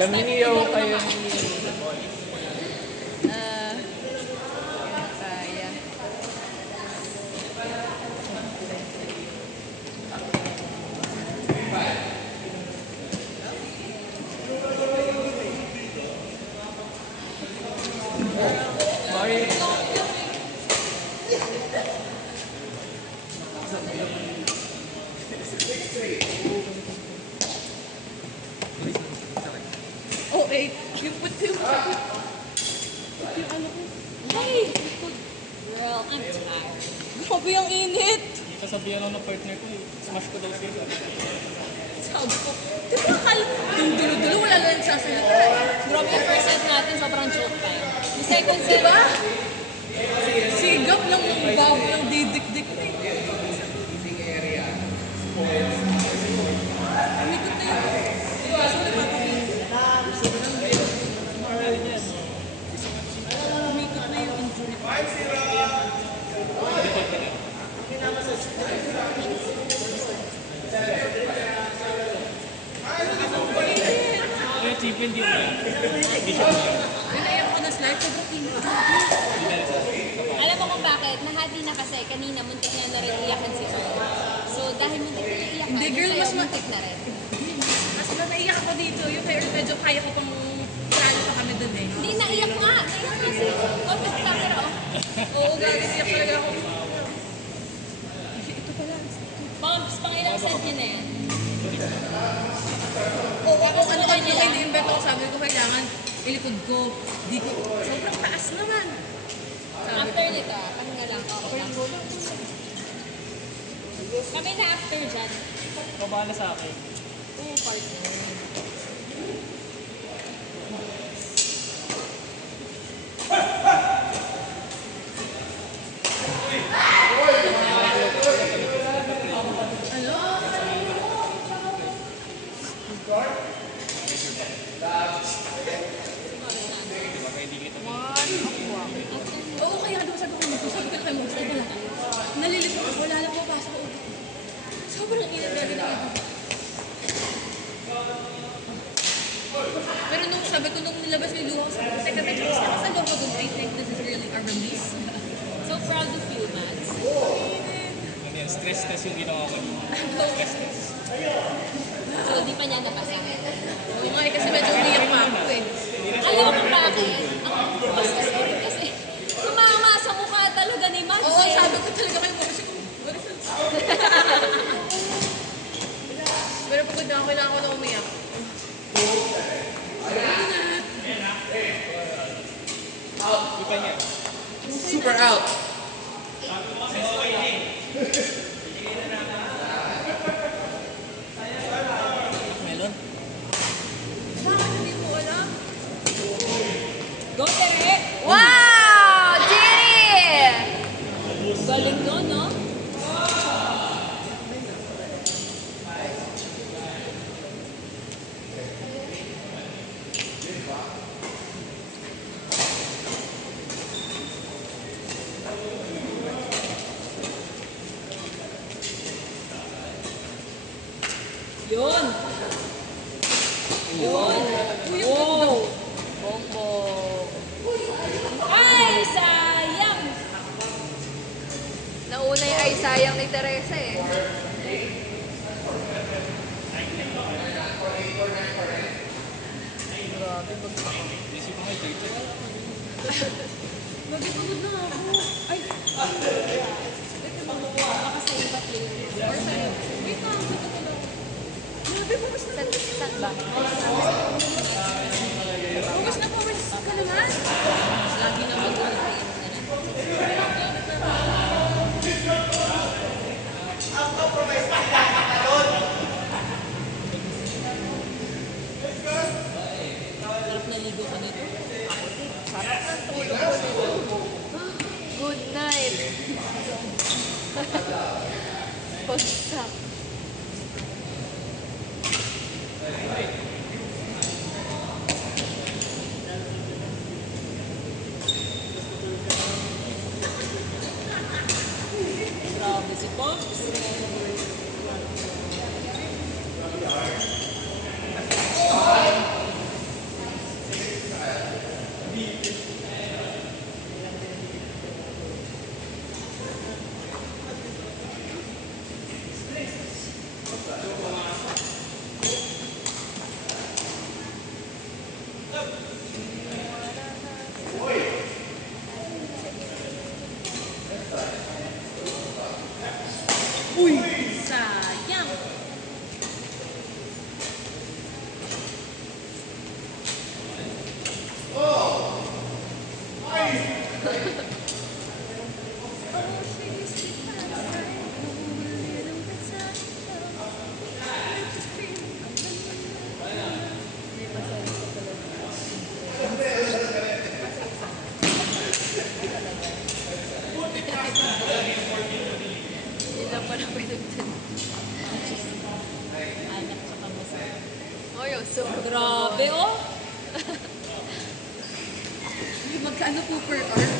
Kami niyo kayo ni... Kaya. Oh, wait. You put yung ano ko. Hey! Girl, I'm tired. Grabe ang init. Sasabihan ako ng partner ko, smash ko daw siya. Sabi ko, di ba yung dulo-dulo, wala lang nagsasalita eh. Grabe yung first set natin, sobrang joke pa yun. Yung second set, Diba? Sigap lang yung babo ng didikdik na eh. Umikot na yun. Kaso nagpapakita. Umikot na yung injury. Kaya chipin din na. Hindi siya niya. Naiyak ko na slide, sobrang init. alam mo kung bakit? Nahati na kasi. Kanina, muntik na rin iyakan si Earl. So, dahil muntik na iyakan, Hindi, girl, sa'yo, mas muntik na rin. Mas na naiyak ako dito. Yung kay Earl, medyo kaya ko pang pralo pa kami dun eh. Hindi, naiyak nga. Naiyak nga si Office camera, oh. Oo, gagi, iyak talaga ako. Ito pala. Pumps, pang ilang set yun na yan. Oo, ako ano ka nyo, ini-invent ako, sabi ko kailangan ilikod ko. Di ko, sobrang taas naman. Sabi After nito, pahinga lang. Okay lang. Kami na after dyan. Kabala sa akin. Oo, partner. oo, kaya doon sabi ko, sabi ko kay Mors, wala. Nalilito ako, wala lang papasok ulit ko. Sobrang init na rin ako. Pero nung sabi ko, nung nilabas yung luha ko, sabi ko, teka, may chance na sa loko doon. I think this is really a release. So proud of you, Mads. Ano yan, stress test yung ginawa ko. Stress test. So, di pa niya napasa. Oo nga eh, kasi medyo umiyak pa ako eh. Alam mo kung bakit? Ang basta sorry kasi tumama sa mukha talaga ni Mads. Oo, eh. sabi ko talaga kay Mors, what is this? Pero pagod na ako, kailangan ko na umiyak. Iba niya. Super out. Melon? Bakit hindi mo alam? Go, Tere! Wow! Jenny! Galing no, no? Yun! Yun! Wow! Bongbong! Ay, sayang! Nauna yung ay sayang ni Teresa eh. Isip ko kayo, Magipagod na ako. Ay! Baka sa iba player. Or sa'yo. Wait lang, ito ko lang. Grabe, bukas na bukas. Saan ba? Bukas na bukas ka naman. Lagi na mag-uwi. Sarap naligo ka nito. Sarap ng tulog ko nito. Good night. Pagsak. Grabe si Pops. Seryoso. Grabe, oh. Magkano po per hour?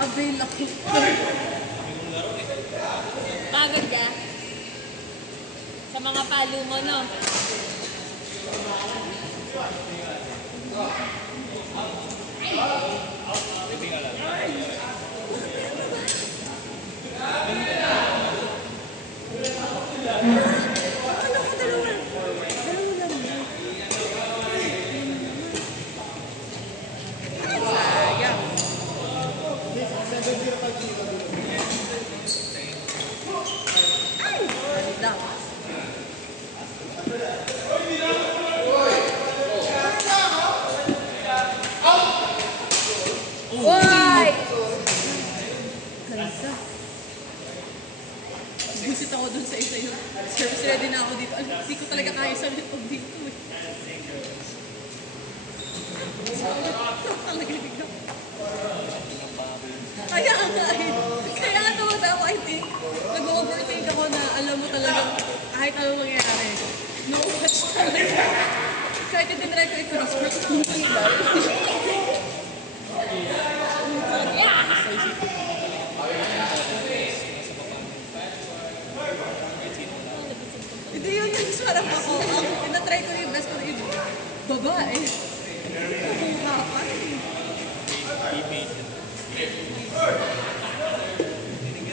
A-avail ako. Pagod ka? Sa mga palo mo, no? Hindi nga lang. Ano ko dalawa? Dalawa lang. Sayang. Ay! Balik lang. Why? Ganda. Busit ako dun sa isa yun. Service ready na ako dito. Alam, hindi ko talaga kaya sa loob dito eh. Talaga bigla. Kaya nga eh. Kaya nga tumatawa I think. Nag-overthink ako na alam mo talagang kahit anong mangyayari. No watch talaga. Kahit itinry ko i-cross-cross kung ilaw. Hindi yun yung sarap ako. Tinatry ko yung best ko na yun. Babae. Kukuha pa.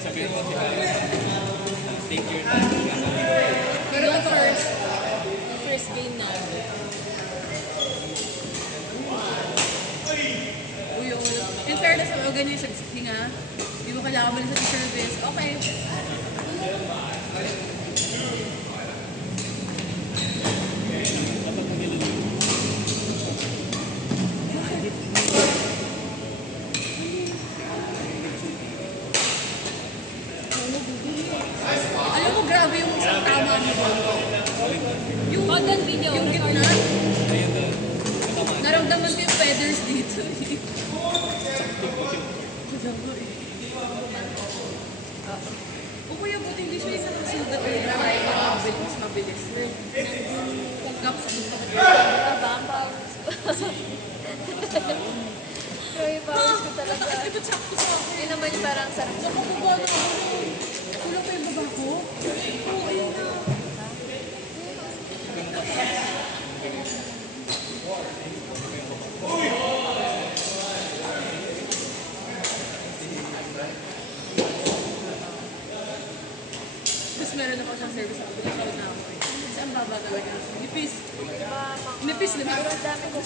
Sabihin mo, take your time. Pero the first game na. Uy, in fairness, ganyan siya. Hinga. Di mo kailangan balik sa service. Okay. Alam mo, grabe yung isang tama mo. Yung, Content video. yung gitna, Ayun na. naramdaman ko yung feathers dito. O kuya, buti hindi siya isang sugat eh. Mas mabilis. Pagkaps dito. Ang pawis ko. Pero yung pawis ko talaga. Ito sakto sa akin. Yun naman yung parang sarap. Nakababa na ako. Kulang pa yung baba ko? Oo, ayun na. Tapos meron ako sa service ako. Pinashout na ako eh. Kasi ang baba talaga. Nipis. Nipis, nipis. Pero ang dami ko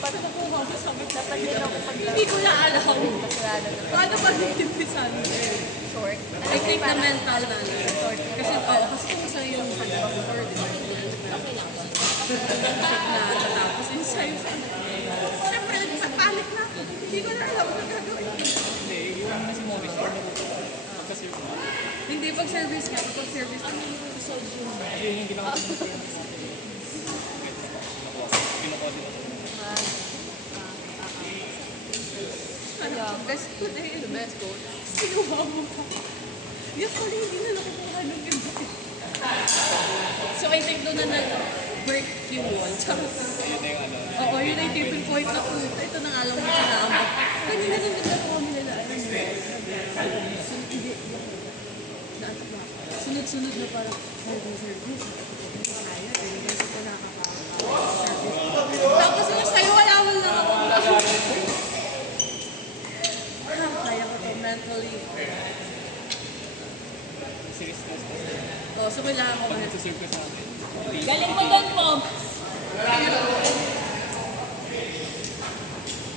Paano na po ako sabi? dapat din ako Hindi ko na alam. Kasi lalo na Paano pag nitipisan? short. I think na mental na lang. Kasi kung sa'yo yung pag-before, di ba? Okay lang. Na tapos yun sa'yo. Siyempre, nagpapanik na ako. Hindi ko na alam ang gagawin. Hindi, yung nasa Morris, or pagkasir ko. Hindi pag service nga, pag service Ano yung episode yun? Yung hindi lang ako kinukuha din ako. ano, best ko na yun. Best ko. Sinuha mo ka. Yes, pala hindi na nakukuha ng iba. So I think doon na nag-break yung wall. Tsaka, Yun na yung ano. oo, yun na yung tipping point na puta. Ito na nga lang yung kasama. Kanina nung nagkakawa mo nila, ano mo. Sunod-sunod na parang, service. Kaya, ganyan ko nakaka-service. Tapos yung sa'yo, wala mo lang ako. Kaya ko to mentally. Sige, stress test. Oh, so kailangan ko Pag mahal. nagsiserve ka sa akin, Galing mo doon, Poms.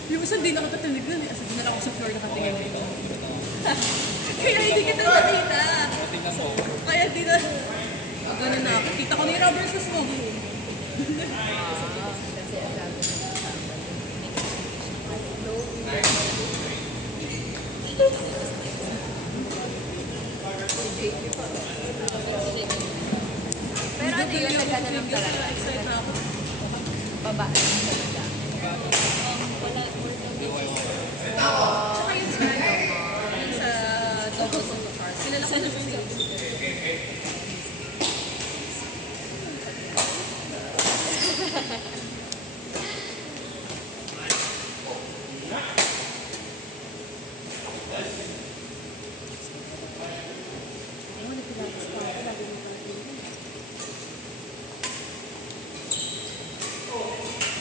Yung isa hindi nakatatalig nun eh. Asa din na lang ako sa floor nakatingin dito. Kaya hindi kita nakita. tingnan mo. Kaya di na. Ganun na ako. Kita ko na yung rubber sa smoke room. Kasi ang dami ng Pero ano yun, nagana lang talaga. Excited na ako. Baba talaga. Tsaka yun sa yun sa double solo car. Sila lang ko sa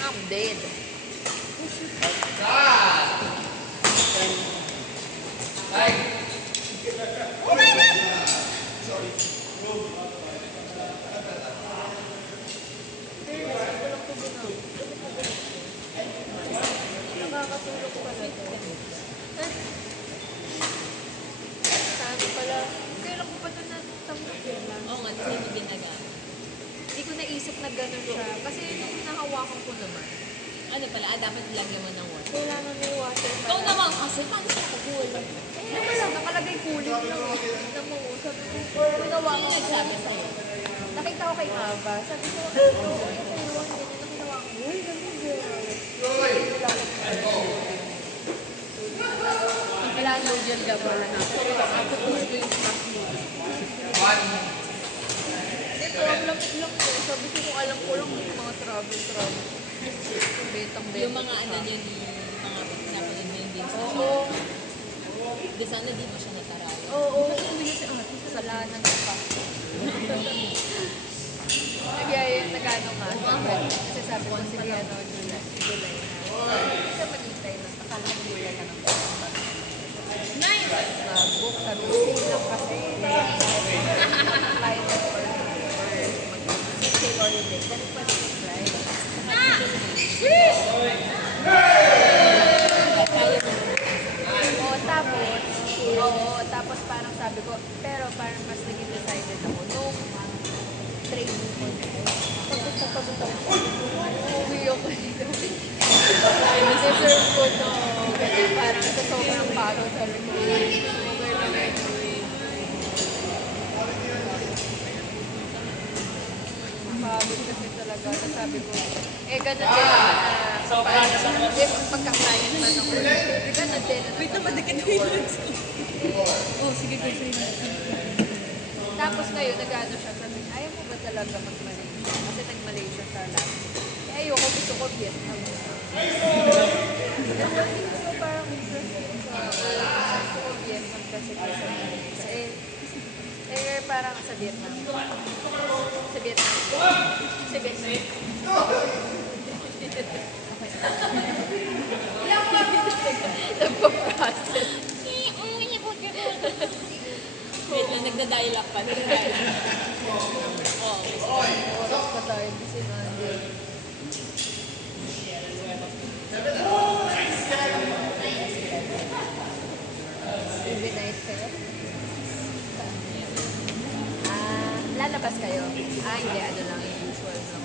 I'm dead. Nakakatulog pala to. Sabi pala, kailan ko pa ito natanggap yun lang. Oo nga, hindi mo ginagamit. Hindi ko naisip na gano'n siya. Kasi nung hinahawakan ko naman, Ano pala, dapat lagyan mo ng water. kailangan may water pa. Ikaw naman kasi, paano siya kagul? Wala, nakalagay cooling lang. Tignan mo, sabi ko, ginawa Sino ko. nagsabi sa'yo? Nakita ko kay Ava. Sabi ko, ito, ito yun. Ganyan na ginawa ko. Uy, ganun Kailangan daw dyan ka pala na. Ako push ko yung staff mo. Ito, ang lamig lang ko. Sabi ko, kung alam ko lang yung mga travel. Betang-betang. Yung mga ano yun, mga pinapanood mo yung Vince na Oo. Di sana di mo siya natarayan. Oo. Bakit hindi niya si ate? Kasalanan ko pa. Nag-ano nga. Kasi sabi ko, sige, ano, July na. Hindi ka mag-intay na. Akala ko July ka ng Nice! mag-book. Sabi ko, sige lang kasi. Client or mag-stay holiday. Ganun pa rin yung flight. Tapos parang sabi ko, pero parang mas naging decided ako nung training ko. Pagod ako. Uwi ako dito. Deserve ko to. Ganyan parang sa sobrang pagod. Sabi ko, okay lang anyway. Pagod kasi talaga. Tapos sabi ko, ganun din naman na pagka-client man ako. Ganun din na Wait naman, dikit na yun. Oh, sige ko sa'yo. Tapos ngayon, nag-ano siya, sabi, ayaw mo ba talaga mag-Malaysia? Kasi nag-Malaysia siya last. Ayoko, gusto ko Vietnam. Hindi ko parang interested sa gusto ko Vietnam kasi sa Malaysia. Parang sa Vietnam. Sa Vietnam. Sa Vietnam. Nagpa-process. Wait lang, nagda-dial-up pa. Oo. Oras pa tayo, busy na. Overnight kayo? Lalabas kayo? Hindi, ano lang, yung usual lang.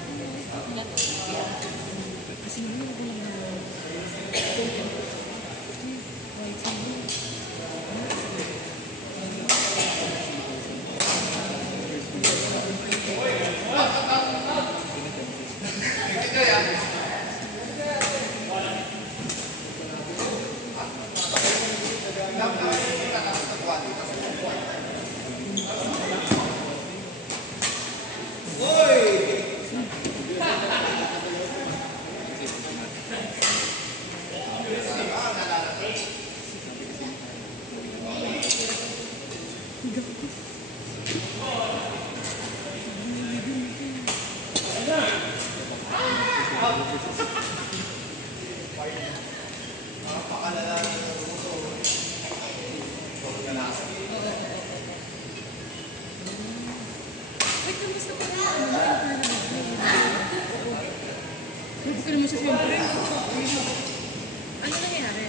Wait, namusta pa rin ano? Sabi ko naman siya siyempre. Ano nangyayari?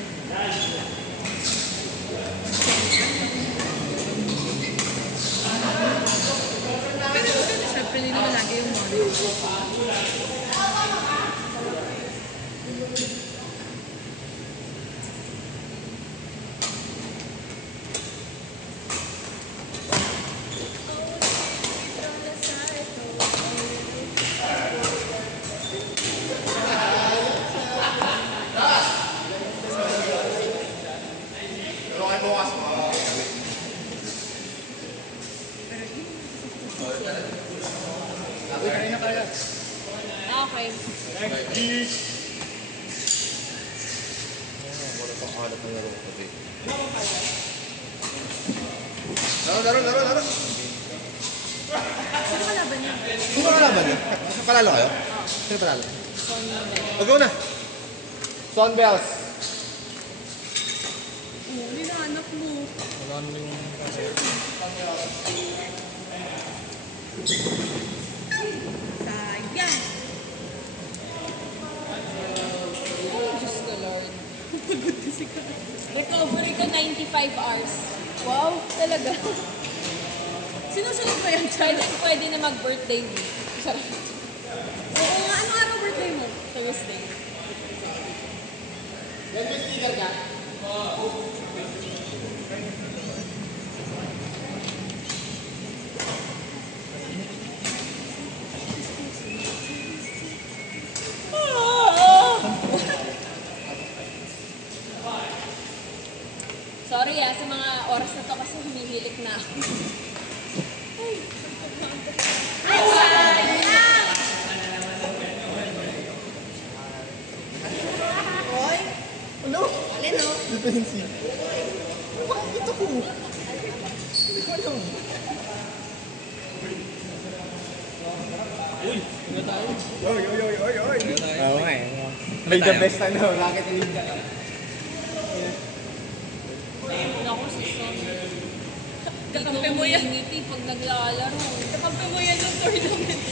Pero maganda siyempre, hindi naman lagi yung money. Uy, tayo na pala. time. Wala pang alat ng laro ko. Laro. Sino kalaban niya? Sino kalaban niya? Kalalo kayo? Sino panalo? O, go na! Sunbells. Hinahanap mo. Wala naman yung kasi. Sayang. Ay, Diyos ko, Lord. Recovery ko 95 hours. Wow, talaga. Sinusunod ba yan, Chad? Pwede na mag-birthday week. Sarap. Oo nga, anong araw birthday mo? Thursday. Sorry sa mga oras na to kasi humihilik na ako. Oo nga eh. May the best Rocket League. Naku, si Son. Kakampi mo yan. Ngiti pag naglalaro. Kakampi mo yan yung tournament.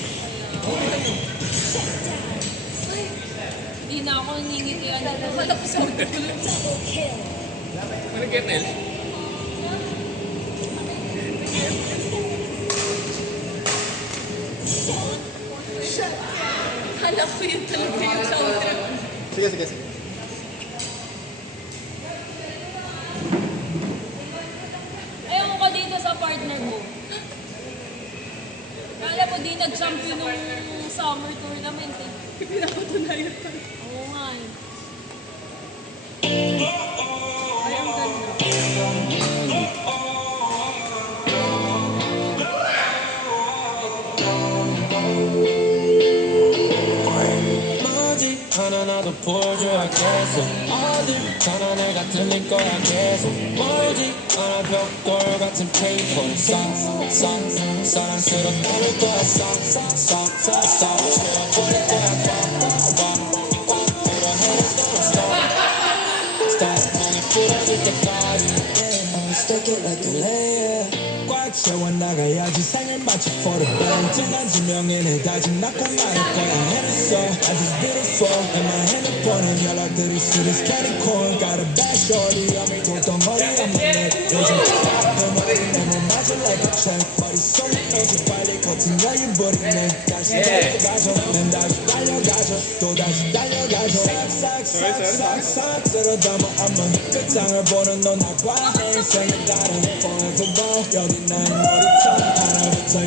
Hindi na ako nangingitian. Malapos ako tulog. Ano kettle? Kala ko yun talaga yung soundtrack. Sige. Ayaw ko dito sa partner mo. Kala mo di nag-champion nung summer tournament eh. Pinapatunayan ka. Oo nga eh. Ay, ang ganda. 하나 나도 보여줘야겠어 어딜 가나 내가 들릴 거야 계속 오직 하나 벽돌 같은 페이퍼를 사랑스러 버릴 거야 버릴 거야 꽉 stop 멍이 부러질 때까지 Stuck it like a layer 꽉 채워 나가야지 생을 맞춰 for the band 등한 지명인을 다짐 낳고 말할 거야 해냈어 I just did it for in my 핸드폰은 연락들이 스리스 candy corn Got a bad shorty on me 돌덩어리 on my neck 요즘 앞에 머리 내몸 맞아 like a check 머릿속에 오지 빨리 커튼 여유 부리네 다시 달려가죠 난 다시 달려가죠 또 다시 달려가죠 싹싹싹싹 쓸어 담아 한번 끝장을 보는 너 나과 내 인생을 다른 forever bound 여기 난 머리통 하나부터